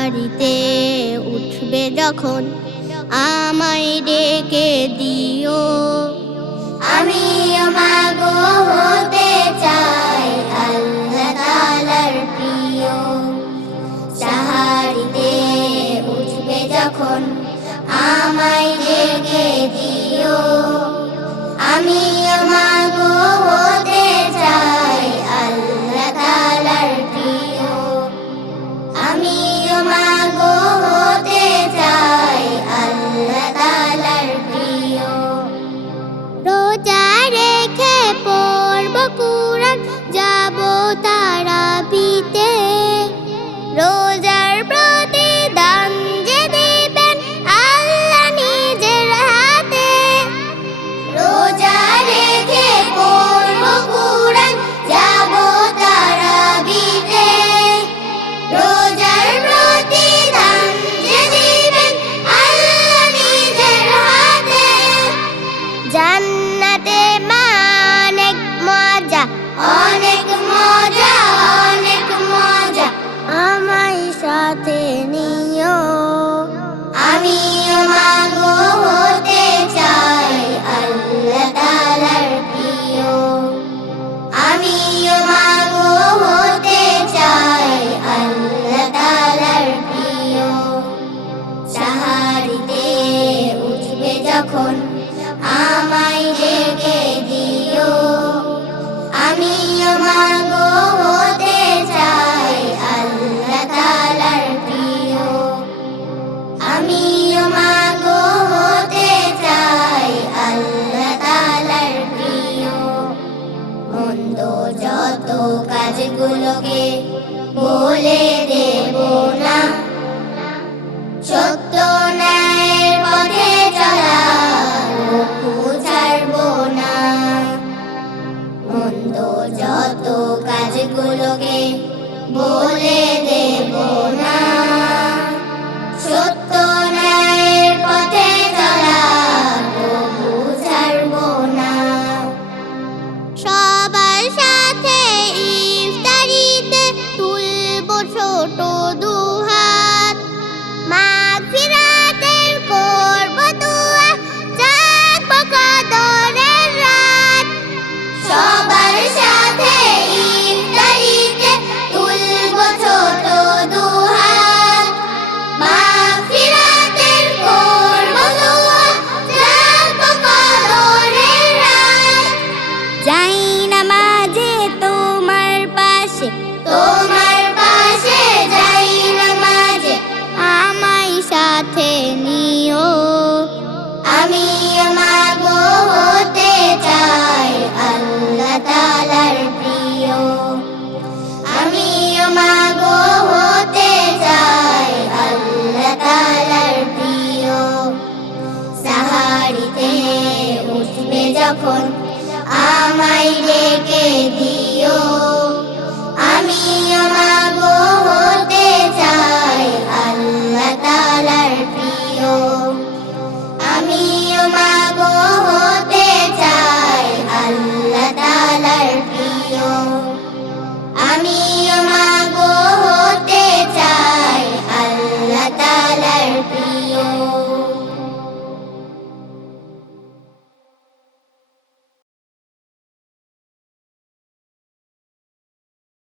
সাহারিতে উঠবে যখন আমায় ডেকে দিও। আমি মাগো হতে চাই আল্লাহ তাআলার প্রিয়। সাহারিতে উঠবে যখন আমায় ডেকে দিও। আমি মাগো হতে চাই আল্লাহ তাআলার প্রিয়। আমি মাগো হতে চাই আল্লাহ তাআলার প্রিয়। রোজা রেখে পড়ব কুরআন, যাব তারাবিতে। রোজার প্রতিদান যে দিবেন আল্লাহ নিজের হাতে। রোজা রেখে পড়ব কুরআন, যাব তারাবিতে। রোজার প্রতিদান যে দিবেন আল্লাহ নিজের হাতে। জান্নাতে অনেক মজা, অনেক মজা, অনেক মজা, আমায় সাথে নিও। আমি মাগো হতে চাই আল্লাহ তাআলার প্রিয়। আমি মাগো হতে চাই আল্লাহ তাআলার প্রিয়। সাহারিতে উঠবে যখন আমায় ডেকে দিও। আমি মাগো হতে চাই আল্লাহ তাআলার প্রিয়। আমি মাগো হতে চাই আল্লাহ তাআলার প্রিয়। মন্দ যত কাজগুলোকে বলে দেব না, সত্য ন্যায়ের পথে চলা তবু ছাড়ব না। মন্দ যত কাজগুলোকে বলে দেব না, সত্য ন্যায়ের পথে চলা তবু ছাড়ব না। সবার সাথে ইফতারিতে তুলব ছোট দুহাত, মাগফিরাতের করব দুআ, জাগব কদরের রাত। সবার সাথে ইফতারিতে তুলব ছোট দুহাত, মাগফিরাতের করব দুআ, জাগব কদরের রাত। যাই নামাজে তোমার পাশে, তোমার পাশে যাই নামাজে, আমায় সাথে নিও। আমি মাগো হতে চাই আল্লাহ তাআলার প্রিয়। আমি মাগো হতে চাই আল্লাহ তাআলার প্রিয়। সাহারিতে উঠবে যখন